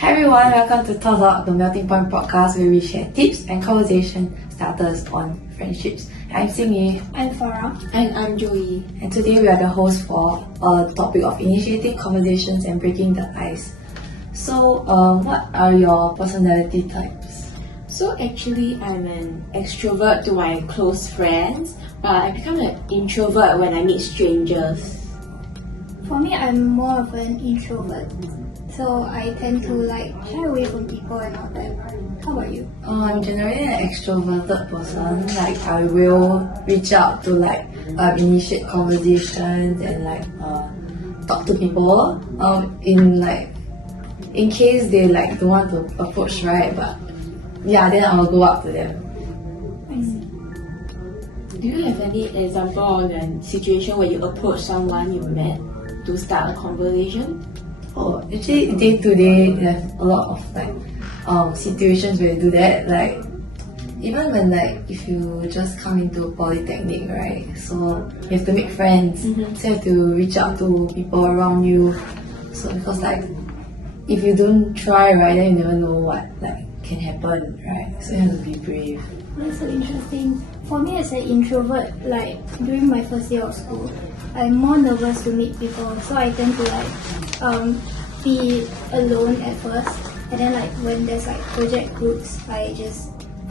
Hi everyone, welcome to ThawTalk, the melting point podcast where we share tips and conversation starters on friendships. I'm Singyi. I'm Farah. And I'm Joey. And today we are the hosts for a topic of initiating conversations and breaking the ice. So, what are your personality types? So actually, I'm an extrovert to my close friends, but I become an introvert when I meet strangers. For me, I'm more of an introvert. So I tend to shy away from people and all that. How about you? I'm generally an extroverted person. I will reach out to initiate conversations and talk to people. In case they don't want to approach, right? But yeah, then I'll go up to them. I see. Do you have any example of a situation where you approach someone you met to start a conversation? Oh, actually, day to day, there's a lot of situations where you do that. Even when if you just come into polytechnic, right? So you have to make friends. So you have to reach out to people around you. So because if you don't try, right, then you never know what can happen, right? So you have to be brave. That's so interesting. For me as an introvert, during my first year of school, I'm more nervous to meet people. So I tend to be alone at first. And then when there's project groups,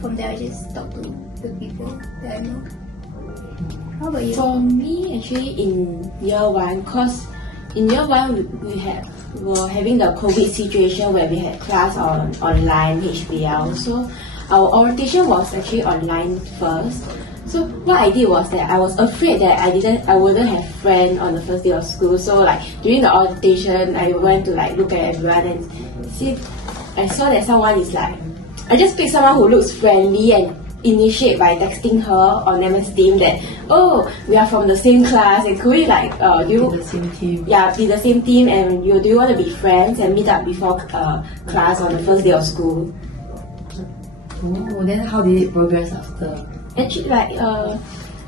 from there I just talk to the people that I know. How about you? For me, actually, in year one, cause in year one we were having the COVID situation where we had class on online HBL. So our orientation was actually online first. So what I did was that I was afraid that I wouldn't have friends on the first day of school. So during the orientation, I went to look at everyone and see. I saw that someone is I just picked someone who looks friendly and initiate by texting her on MS Team that, oh, we are from the same class and could we do you Be the same team. Yeah, be the same team, and do you want to be friends and meet up before class on the first day of school? Oh, then how did it progress after? Actually, I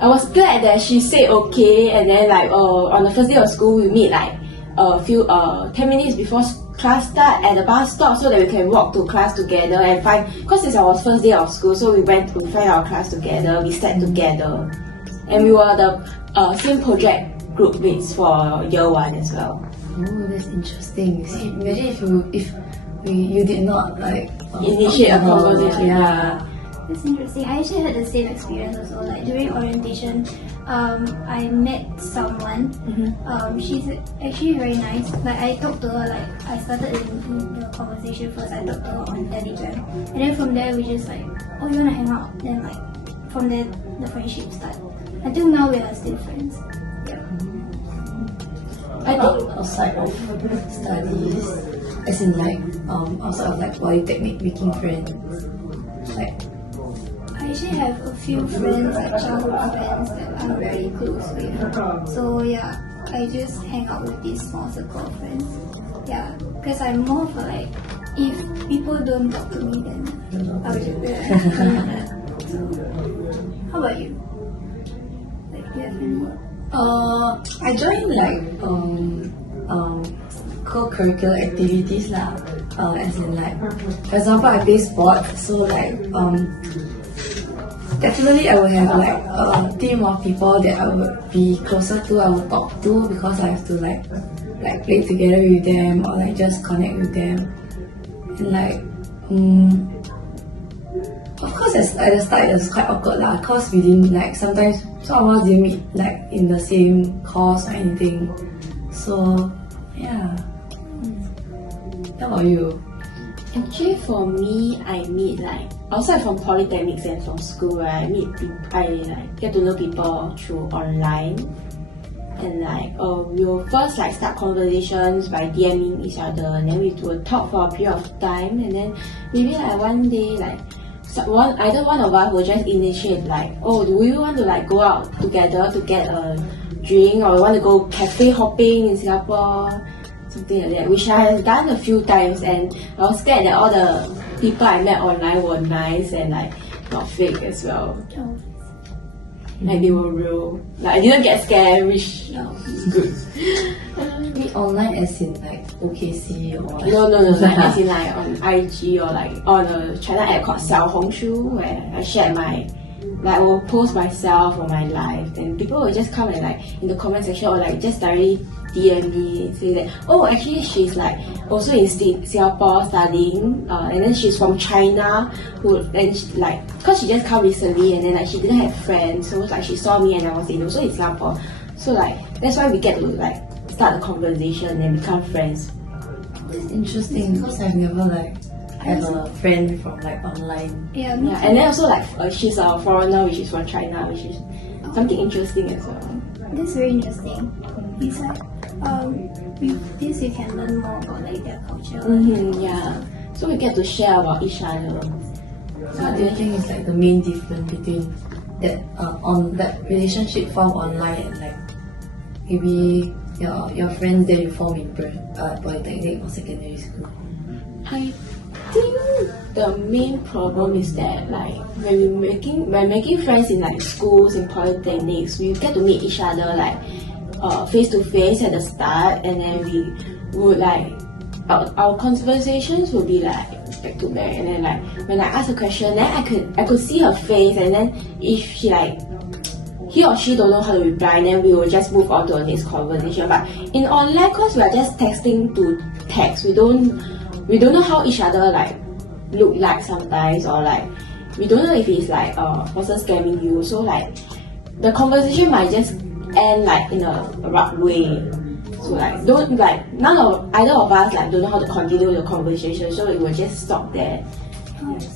was glad that she said okay, and then on the first day of school we meet a few 10 minutes before class start at the bus stop so that we can walk to class together and find, because it's our first day of school, so we find our class together, we sat together, and we were the same project group mates for year one as well. Oh, that's interesting. See, imagine if you did not Initiate a conversation. Yeah. That's interesting. I actually had the same experience also. During orientation, I met someone. She's actually very nice. I talked to her. I started in the conversation first. I talked to her on Telegram, and then from there we just oh, you wanna hang out? Then from there the friendship started. Until now we are still friends. Yeah. I think outside of studies, as in outside of polytechnic, making friends, I actually have a few friends, childhood friends that I'm very close with. So yeah, I just hang out with this small circle of friends. Yeah, because I'm more of if people don't talk to me, then I'll just So, how about you? Do you have any? I joined co-curricular activities lah. As in for example, I play sports, so definitely I will have a team of people that I would be closer to. I will talk to because I have to play together with them or just connect with them. And of course at the start it was quite awkward lah, cause we didn't sometimes some of us didn't meet in the same course or anything. So yeah. How about you? Actually, for me, I meet outside from polytechnics and from school, where I get to know people through online, and we will first start conversations by DMing each other, and then we will talk for a period of time, and then maybe one day either one of us will just initiate oh, do we want to go out together to get a drink, or we want to go cafe hopping in Singapore, something like that, which I have done a few times, and I was scared that all the people I met online were nice and not fake as well. They were real. I didn't get scared, which is good. online as in like OKC or like No, like as in like on IG or like on a China app called 小红书 where I share my like I will post myself or my life, and people will just come and like in the comment section or like just directly DM me say that oh actually she's like also in Singapore studying and then she's from China who then she, like cause she just come recently and then like she didn't have friends, so like she saw me and I was also in Singapore, so like that's why we get to like start a conversation and become friends. It's interesting because I've never like have a friend from like online. Yeah, And then also like she's a foreigner which is from China, which is something interesting as well. that's very interesting. It's like with this you can learn more about like their culture. Yeah. So we get to share about each other. So what do you think is like the main difference between that on that relationship formed online and like maybe your friends that you form in polytechnic or secondary school? I think the main problem is that like when making friends in like schools and polytechnics, we get to meet each other like face to face at the start, and then we would like our conversations would be like back to back, and then like when I ask a question, then I could see her face, and then if he or she don't know how to reply, then we will just move on to the next conversation. But in online, cause we are just texting to text, we don't know how each other like look like sometimes, or like we don't know if it's like a person scamming you. So like the conversation might just end like in a abrupt way. So like either of us like don't know how to continue the conversation, so it will just stop there.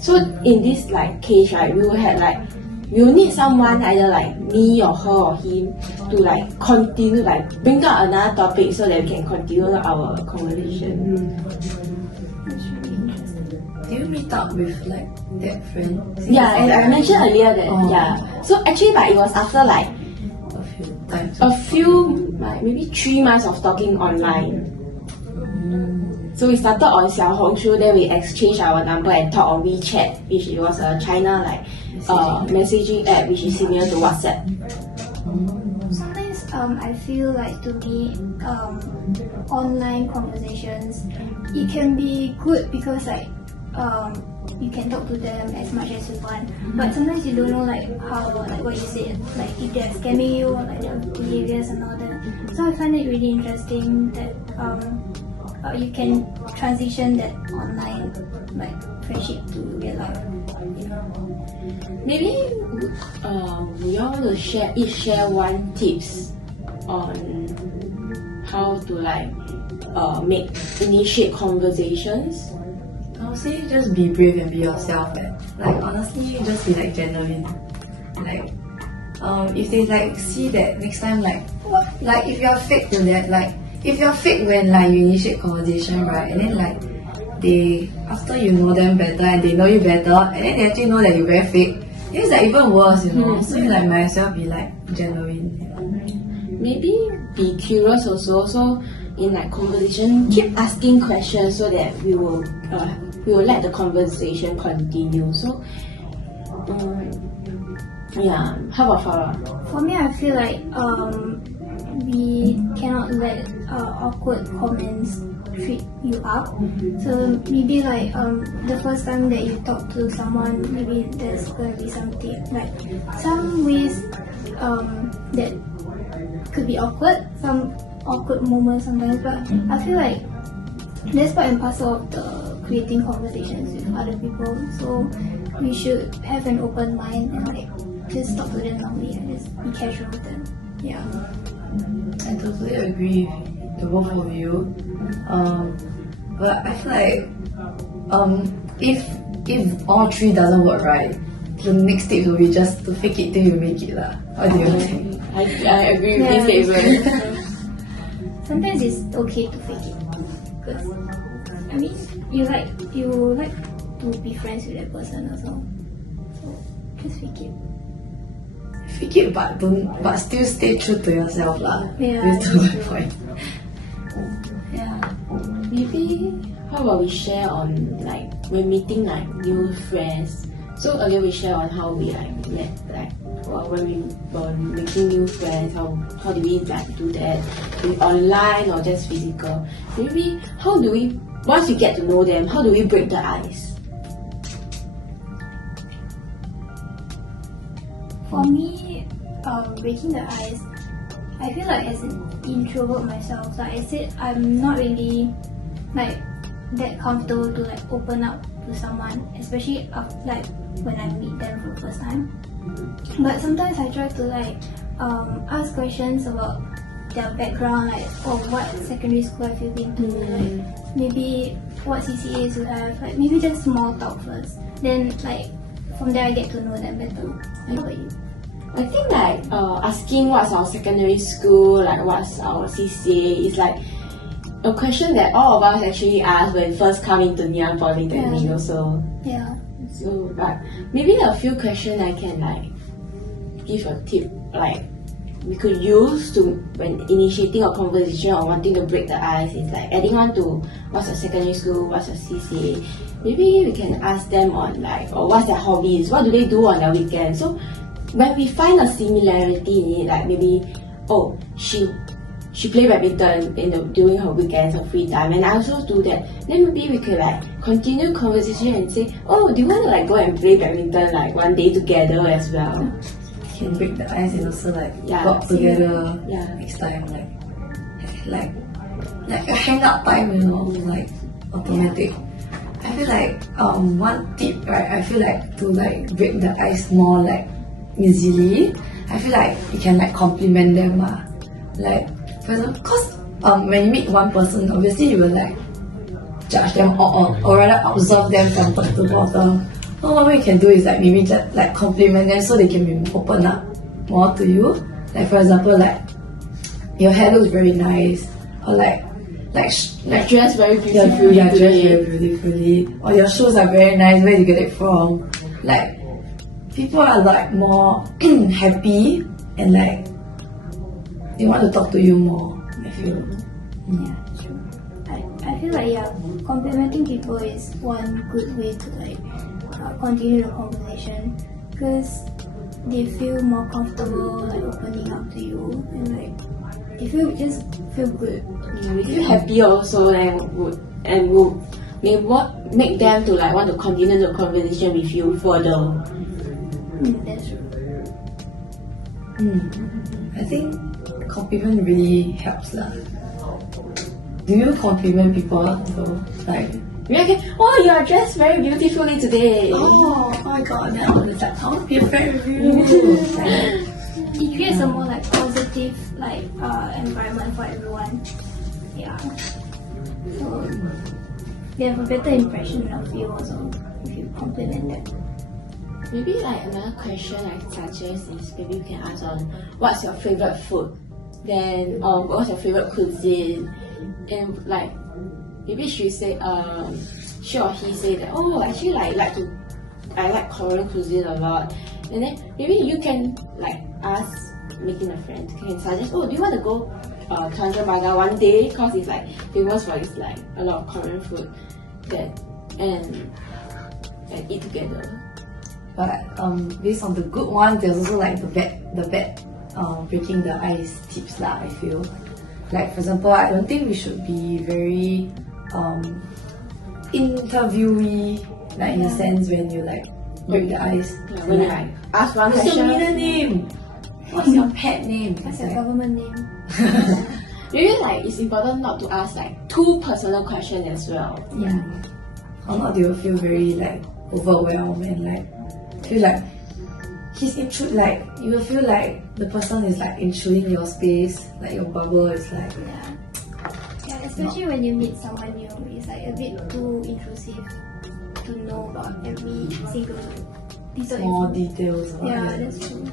So in this like case, right, we will need someone either like me or her or him to like continue like bring out another topic so that we can continue our conversation. That's really interesting. Do you meet up with like that friend? Yeah, and I mentioned earlier that yeah. So actually, but it was after like A few times. a few like maybe 3 months of talking online. So we started on 小红书, then we exchanged our number and talk on WeChat, which it was a China like messaging app which is similar to WhatsApp. Sometimes I feel like to me online conversations it can be good because like you can talk to them as much as you want, but sometimes you don't know like how like what you said, like if they're scamming you or like their behaviors and all that. So I find it really interesting that you can transition that online like friendship to real life. Maybe we all want to share one tips on how to like initiate conversations. I would say just be brave and be yourself. Like honestly, just be like genuine. Like if they like see that next time like what, like if you're fake to that, like if you're fake when like you initiate conversation, right, and then like they after you know them better and they know you better and then they actually know that you're very fake, it's like even worse, you know. So you like might as well be like genuine. Maybe be curious also. So in like conversation, keep asking questions so that we will let the conversation continue. So yeah, how about Farah? For me, I feel like we cannot let awkward comments trip you up. So maybe like the first time that you talk to someone, maybe there's gonna be something like some ways that could be awkward, some awkward moments sometimes. But I feel like that's part and parcel of the creating conversations with other people. So we should have an open mind and like just talk to them normally and just be casual with them. Yeah. I totally agree with the both of you. But I feel like if all three doesn't work right, the next step will be just to fake it till you make it lah. What do you think? I agree with this statement. Sometimes it's okay to fake it because I mean you like to be friends with that person also. So just fake it. Fake it, but still stay true to yourself lah. Yeah. That's to my point. Yeah. Maybe how about we share on like when meeting like new friends. So earlier we share on how we like met like when we were making new friends, how do we like do that? Do we online or just physical? Maybe how do we, once we get to know them, how do we break the ice? For me, breaking the ice, I feel like as an introvert myself, like I said, I'm not really like that comfortable to like open up to someone, especially like when I meet them for the first time. But sometimes I try to like ask questions about their background, like what secondary school have you been to, like maybe what CCAs you have, like maybe just small talk first. Then like from there I get to know them better. How about you? I think like asking what's our secondary school, like what's our CCA is like a question that all of us actually ask when we first come into Ngee Polytechnic also. Yeah. So but maybe a few questions I can like give a tip like we could use to when initiating a conversation or wanting to break the ice is like adding on to what's your secondary school, what's your CCA. Maybe we can ask them on like or what's their hobbies, what do they do on their weekends. So when we find a similarity in it, like maybe she play badminton during her weekends or free time, and I also do that. Then maybe we could like continue conversation and say, oh, do you want to like go and play badminton like one day together as well? Can break the ice and also like Yeah, talk together yeah. next time, like a hangout time, you know, like automatic. I feel like one tip, right? I feel like to like break the ice more like easily, I feel like you can like compliment them, like for example, cause when you meet one person, obviously you will like judge them or rather observe them from top to bottom. So what we can do is like maybe just like compliment them so they can be open up more to you. Like for example, like your hair looks very nice, or like Dressed very beautifully. yeah, dressed very beautifully, or your shoes are very nice. Where do you get it from? Like people are like more happy and like they want to talk to you more. I feel. Yeah, true. I feel like complimenting people is one good way to like continue the conversation because they feel more comfortable like opening up to you and like they just feel good. We feel happy also and would make them to like want to continue the conversation with you further. That's true. I think compliment really helps lah. Do you compliment people though? Like, oh, you are dressed very beautifully today. oh my god, now it's like, I want to be a friend with you. It creates a more like positive like environment for everyone. Yeah. So they have a better impression of you also if you compliment them. Maybe like another question I suggest is maybe you can ask on what's your favorite food, then what's your favorite cuisine, and like maybe she or he say that actually I like Korean cuisine a lot, and then maybe you can like ask making a friend can suggest do you want to go Tanjong one day because it's like famous for its like a lot of Korean food and eat together. But based on the good ones, there's also like the bad breaking the ice tips lah. I feel like for example, I don't think we should be very interviewee like in a sense when you like break the ice. Yeah, when you like ask one What's your question. middle name? What's your pet name? What's It's your like, government name? Maybe like it's important not to ask like too personal questions as well. yeah. Or not, they will feel very like overwhelmed and like feel like you will feel like the person is like intruding your space, like your bubble is like Yeah, especially when you meet someone new, it's like a bit too intrusive to know about every single piece of more information. details about Yeah, it. that's true.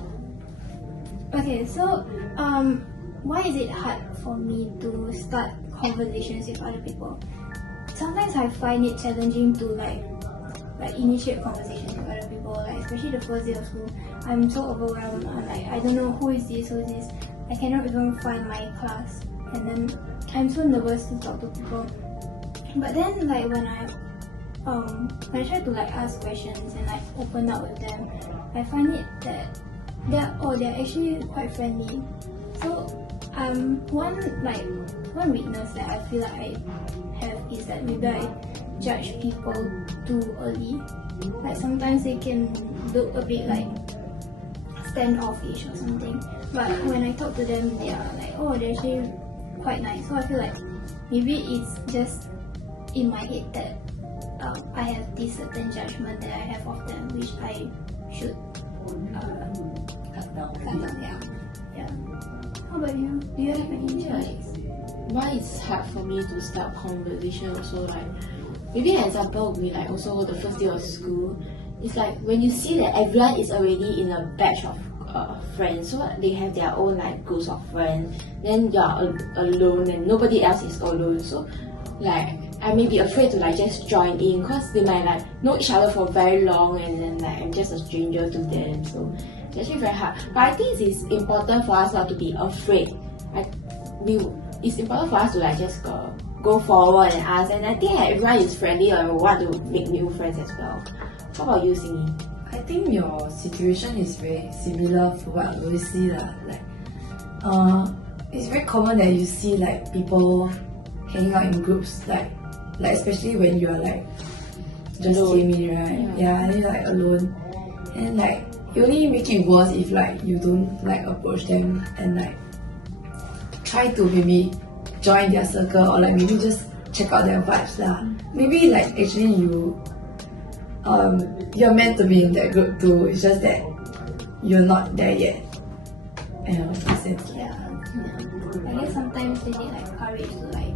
Okay, so why is it hard for me to start conversations with other people? Sometimes I find it challenging to like initiate conversations with other people, like especially the first day of school. I'm so overwhelmed. I'm like, I don't know who is this. I cannot even find my class, and then I'm so nervous to talk to people. But then like when I try to like ask questions and like open up with them, I find it that they're actually quite friendly. So one weakness that I feel like I have is that maybe I judge people too early. Like sometimes they can look a bit like standoffish or something. But when I talk to them, they are like, oh, they're actually quite nice. So I feel like maybe it's just in my head that I have this certain judgment that I have of them, which I should Cut down. yeah. How about you? Do you have any judges? Why it's hard for me to start conversation also, like maybe an example would be like also the first day of school. It's like when you see that everyone is already in a batch of friends, so they have their own like groups of friends, then you're alone and nobody else is alone, so like I may be afraid to like just join in because they might like know each other for very long and then like I'm just a stranger to them, so it's actually very hard. But I think it's important for us not to be afraid. It's important for us to like just go forward and ask, and I think everyone is friendly and want to make new friends as well. How about you, Singy? I think your situation is very similar to what I always see lah. Like, it's very common that you see like people hanging out in groups, like especially when you're like just came in, right? Yeah, and you're like alone, and like you only make it worse if like you don't like approach them and like try to maybe join their circle or like maybe just check out their vibes lah. Maybe like actually you're meant to be in that group too. It's just that you're not there yet. Yeah. I guess sometimes they need like courage to like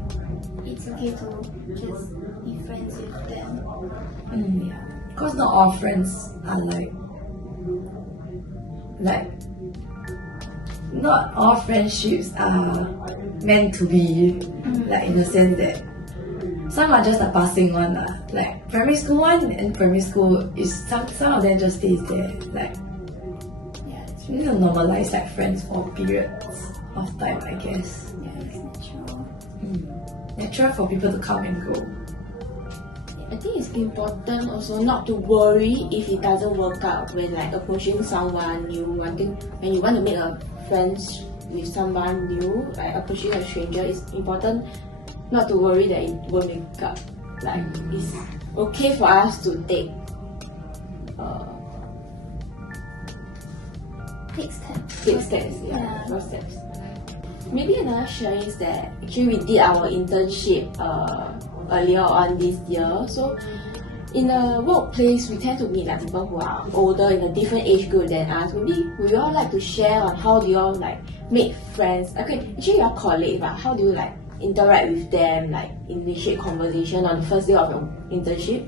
it's okay to just be friends with them. Yeah. Because not all friends are like not all friendships are meant to be like in the sense that some are just a passing one lah. Like primary school one and primary school is some of them just stays there. Like you need to normalize like friends for periods of time, I guess. Yeah, it's natural. Natural for people to come and go. I think it's important also not to worry if it doesn't work out when like approaching someone new. I think when you want to make a friends with someone new, like approaching a stranger, it's important not to worry that it won't make up. Like it's okay for us to take steps, first steps. Maybe another sharing is that actually we did our internship earlier on this year. So in the workplace, we tend to meet like people who are older in a different age group than us. Maybe we all like to share on how do you all like make friends. Okay, actually you're colleagues, but how do you like interact with them, like initiate conversation on the first day of your internship?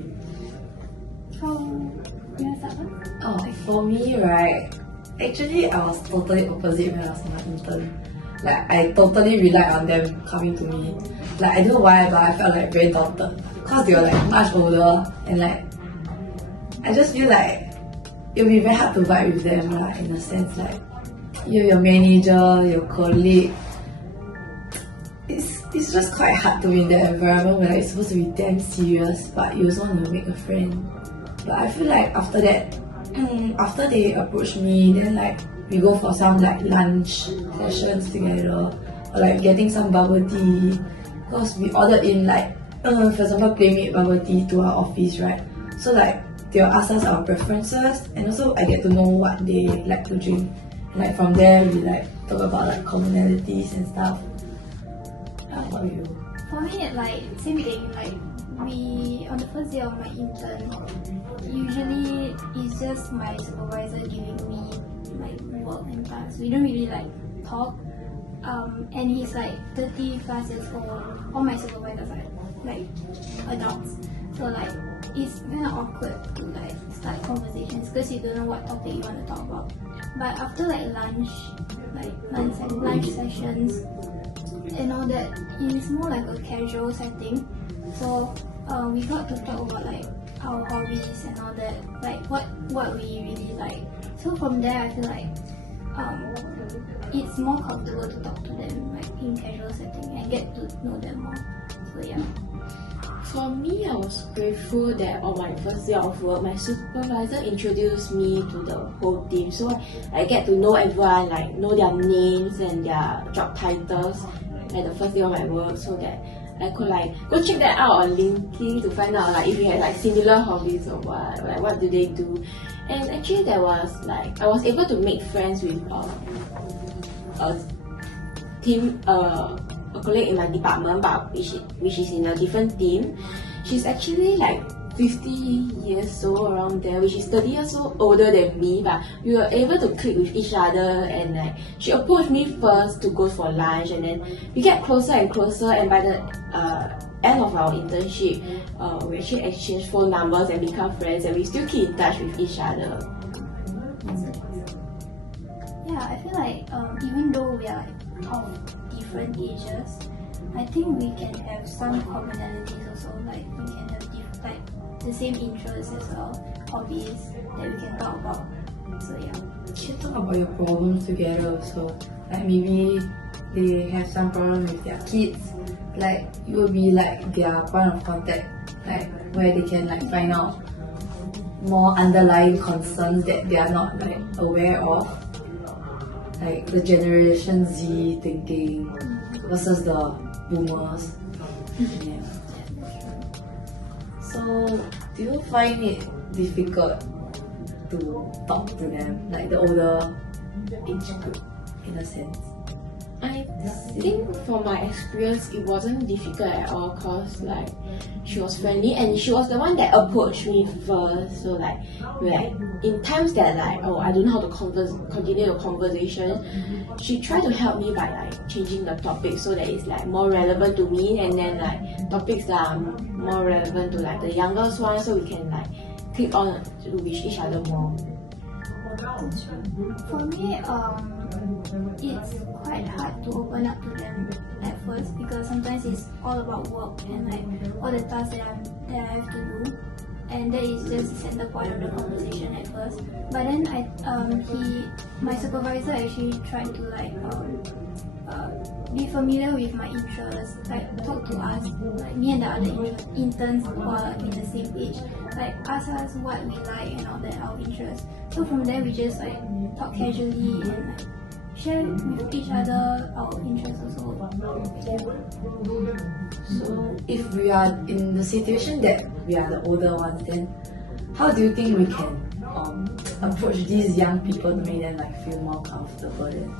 For me, right, actually I was totally opposite when I was in my intern. Like I totally relied on them coming to me. Like I don't know why, but I felt like very daunted because they were like much older and like I just feel like it'll be very hard to vibe with them lah, in a sense. Like you're your manager, your colleague. It's just quite hard to be in that environment where like, it's supposed to be damn serious, but you also want to make a friend. But I feel like after that, after they approach me, then like we go for some like lunch sessions together, or like getting some bubble tea. Because we ordered in like, for example, Playmate bubble tea to our office, right? So like they'll ask us our preferences, and also I get to know what they like to drink. And like from there, we like talk about like commonalities and stuff. How about you? For me, like same thing. Like we on the first day of my intern, usually it's just my supervisor giving me like work and tasks. We don't really like talk. And he's like 30 plus years old. All my supervisors are like adults, so like it's kind of awkward to like start conversations because you don't know what topic you want to talk about. But after like lunch sessions and all that, it's more like a casual setting. So we got to talk about like our hobbies and all that, like what we really like. So from there, I feel like it's more comfortable to talk to them like in casual setting and get to know them more. So yeah. For me, I was grateful that on my first day of work, my supervisor introduced me to the whole team. So I get to know everyone, like know their names and their job titles at the first day of my work, so that I could like go check that out on LinkedIn to find out like if we had like similar hobbies or what, like what do they do. And actually there was like I was able to make friends with a team a colleague in my department, but which is in a different team. She's actually like 50 years old around there, which is 30 years old older than me, but we were able to click with each other, and like she approached me first to go for lunch, and then we get closer and closer, and by the end of our internship, we actually exchanged phone numbers and become friends, and we still keep in touch with each other. Yeah, I feel like even though we are like of different ages, I think we can have some commonalities also. Like we can have like the same interests as well, hobbies that we can talk about. So yeah. You talk about your problems together also. Like maybe they have some problem with their kids. Like you will be like their point of contact, like where they can like find out more underlying concerns that they are not like aware of. Like the Generation Z thinking versus the boomers. Yeah. So, do you find it difficult to talk to them, like the older age group, in a sense? I think from my experience, it wasn't difficult at all, cause like she was friendly and she was the one that approached me first. So like in times that like I don't know how to continue the conversation, she tried to help me by like changing the topic so that it's like more relevant to me, and then like topics that are more relevant to like the youngest one, so we can like click on to with each other more. For me, it's quite hard to open up to them at first, because sometimes it's all about work and like all the tasks that I have to do, and that is just the center point of the conversation at first. But then my supervisor actually tried to like be familiar with my interests, like talk to us, like me and the other interns who are in the same age, like ask us what we like and all that, our interests. So from there we just like talk casually and like share with each other our interests also. So, if we are in the situation that we are the older ones, then how do you think we can approach these young people to make them like feel more comfortable? Then?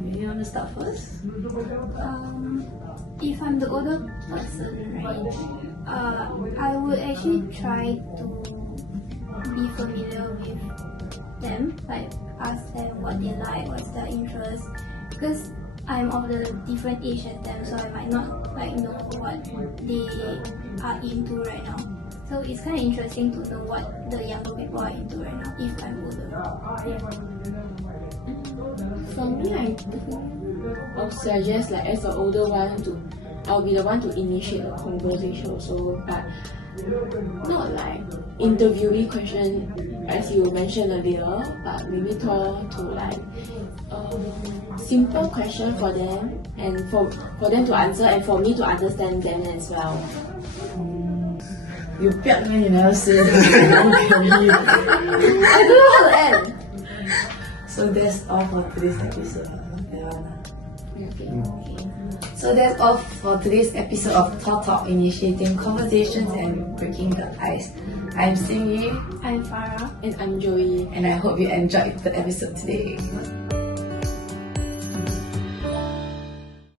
Maybe you want to start first? If I'm the older person, right, I would actually try to be familiar with them, like ask them what they like, what's their interest, because I'm of the different age as them, so I might not like know what they are into right now. So it's kind of interesting to know what the younger people are into right now if I'm older. Yeah. For me, I think I'll suggest like as the older one I'll be the one to initiate the conversation also, but not like interviewing question as you mentioned earlier, but maybe talk to like simple question for them, and for them to answer and for me to understand them as well. You piak when you never say that. I don't know how to end. So that's all for today's episode. Okay. So that's all for today's episode of ThawTalk, initiating conversations and breaking the ice. I'm Singyi. I'm Farah. And I'm Joey. And I hope you enjoyed the episode today.